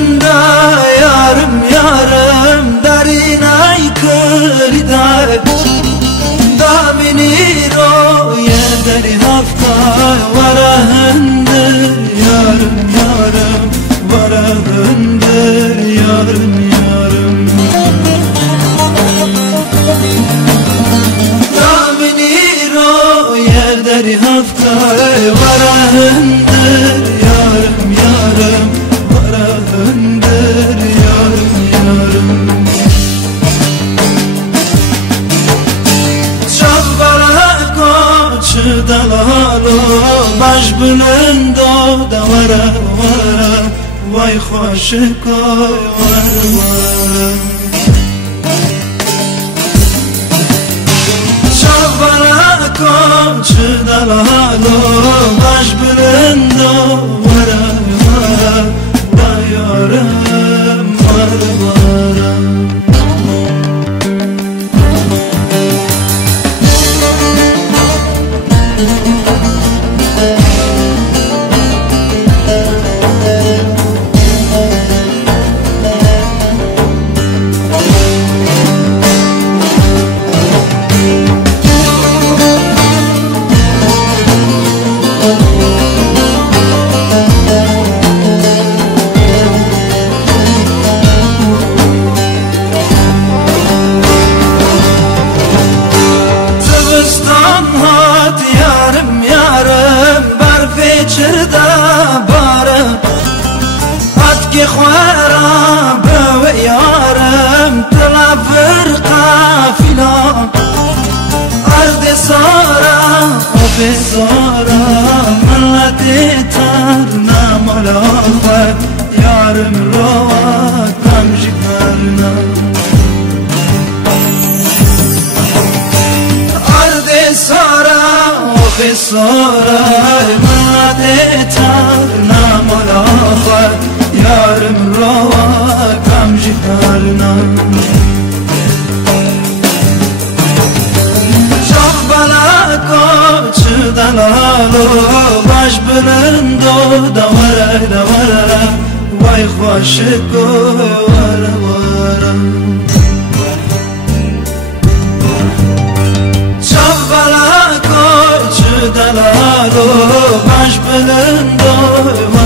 بلنده یارم یارم درین ای کریده دامینی رو یه دری هفته ورهنده یارم یارم ورهنده یارم یارم دامینی رو یه دری هفته ورهنده یارم یارم ورهنده یارم یارم دلالو باش بلندو دوره وره وای خوشکای وره وره شبره کن چه دلالو باش بلندو وره وره دیارم وره وره خوارم به یارم تلافر قافلا ارد سارم و بزارم ملت تر نمالافت یارم روات کمجی کرنا ارد سارم و بزارم ملت تر نمالافت یارم روا کم جهرنا شاه بلا کو چه دلالو باش بلندو دوره دوره وای خوشکو وره وره شاه بلا کو چه دلالو باش بلندو